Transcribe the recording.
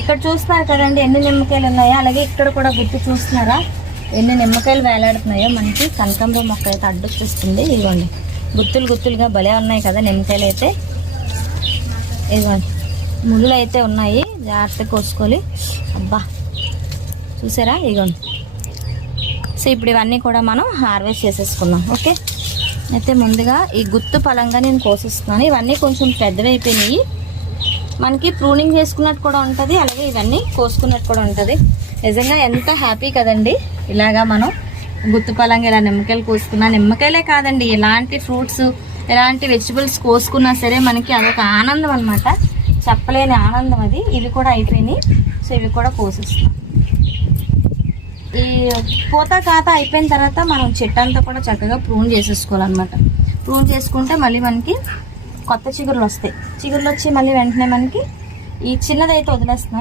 ఇక్కడ చూస్తున్నారు కదండి ఎన్ని నిమ్మకాయలు ఉన్నాయో, అలాగే ఇక్కడ కూడా గుర్తు చూస్తున్నారా ఎన్ని నిమ్మకాయలు వేలాడుతున్నాయో. మనకి కనకాంబరం మొక్క అయితే అడ్డొచ్చేస్తుంది. ఇదిగోండి గుత్తులు గుత్తులుగా భలే ఉన్నాయి కదా నిమ్మకాయలు అయితే. ఇదిగోండి ముళ్ళు అయితే ఉన్నాయి, జాగ్రత్తగా కోసుకోవాలి. అబ్బా చూసారా ఇదిగోండి. సో ఇప్పుడు ఇవన్నీ కూడా మనం హార్వెస్ట్ చేసేసుకుందాం. ఓకే, అయితే ముందుగా ఈ గుత్తు పలంగా నేను కోసిస్తున్నాను. ఇవన్నీ కొంచెం పెద్దవి అయిపోయినాయి. మనకి ప్రూనింగ్ చేసుకున్నట్టు కూడా ఉంటుంది, అలాగే ఇవన్నీ కోసుకున్నట్టు కూడా ఉంటుంది. నిజంగా ఎంత హ్యాపీ కదండి. ఇలాగా మనం గుత్తు పలంగా ఇలా నిమ్మకాయలు కోసుకున్నా, నిమ్మకాయలే కాదండి ఎలాంటి ఫ్రూట్స్ ఎలాంటి వెజిటబుల్స్ కోసుకున్నా సరే మనకి అదొక ఆనందం అనమాట, చెప్పలేని ఆనందం అది. ఇవి కూడా అయిపోయినాయి. సో ఇవి కూడా కోసిస్తాం. ఈ పూత కాత అయిపోయిన తర్వాత మనం చెట్టు అంతా కూడా చక్కగా ప్రూన్ చేసేసుకోవాలన్నమాట. ప్రూన్ చేసుకుంటే మళ్ళీ మనకి కొత్త చిగురులు వస్తాయి. చిగురులు వచ్చి మళ్ళీ వెంటనే మనకి ఈ చిన్నదైతే వదిలేస్తున్నాను.